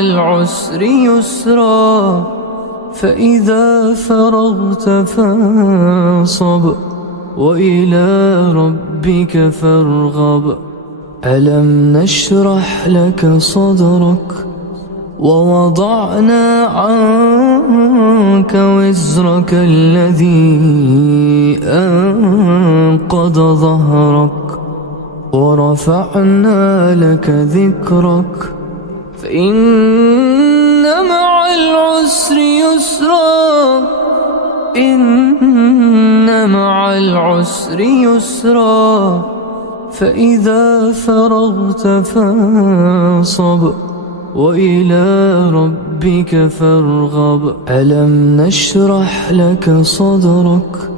العسر يسرا فإذا فرغت فانصب وإلى ربك فارغب. ألم نشرح لك صدرك؟ ووضعنا عنك وزرك الذي أنقض ظهرك ورفعنا لك ذكرك. فإن مع العسر يسرا. إن مع العسر يسرا. فإذا فرغت فانصب وإلى ربك فارغب. ألم نشرح لك صدرك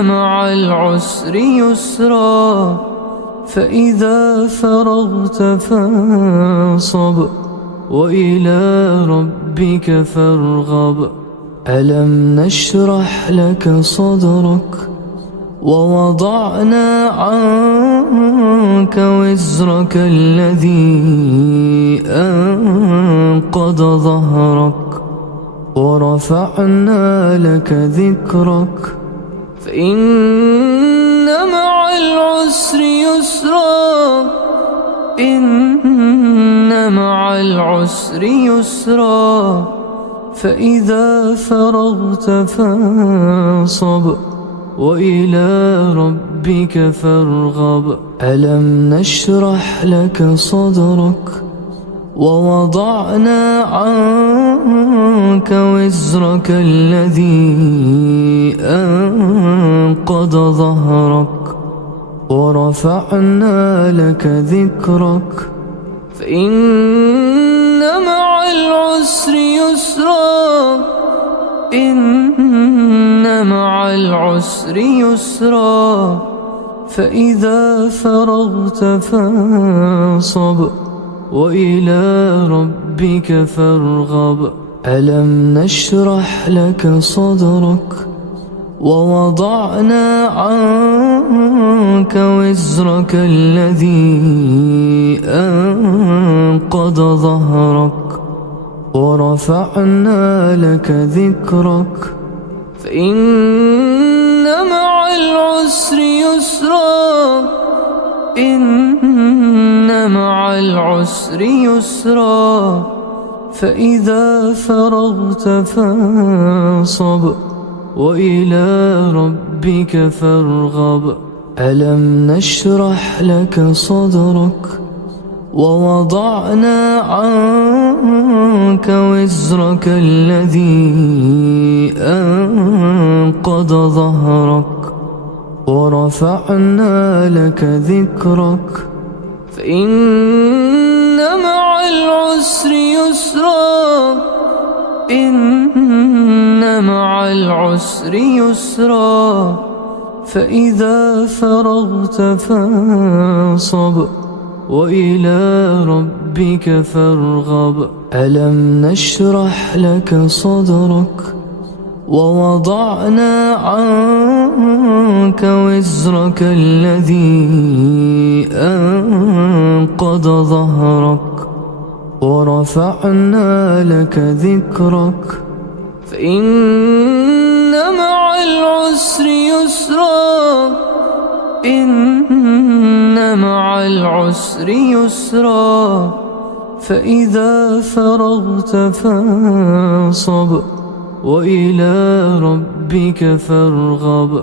مع العسر يسرا فإذا فرغت فانصب وإلى ربك فارغب. ألم نشرح لك صدرك؟ ووضعنا عنك وزرك الذي أنقض ظهرك ورفعنا لك ذكرك. فإن مع العسر يسرا إن مع العسر يسرا فإذا فرغت فانصب وإلى ربك فارغب. ألم نشرح لك صدرك؟ ووضعنا عنك وزرك الذي أنقض ظهرك ورفعنا لك ذكرك فإن مع العسر يسرا إن مع العسر يسرا فإذا فرغت فانصب وإلى ربك فارغب. ألم نشرح لك صدرك ووضعنا عنك وزرك الذي أنقض ظهرك ورفعنا لك ذكرك. فإن مع العسر مع العسر يسرا فإذا فرغت فانصب وإلى ربك فارغب. ألم نشرح لك صدرك؟ ووضعنا عنك وزرك الذي أنقض ظهرك ورفعنا لك ذكرك. فإن مع العسر يسرا. إن مع العسر يسرا. فإذا فرغت فانصب وإلى ربك فارغب. ألم نشرح لك صدرك ووضعنا عنك وزرك الذي أنقض ظهرك ورفعنا لك ذكرك فإن مع العسر يسرا إن مع العسر يسرا فإذا فرغت فانصب وإلى ربك فارغب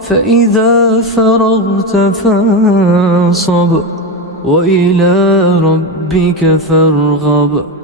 فإذا فرغت فانصب وإلى ربك فارغب.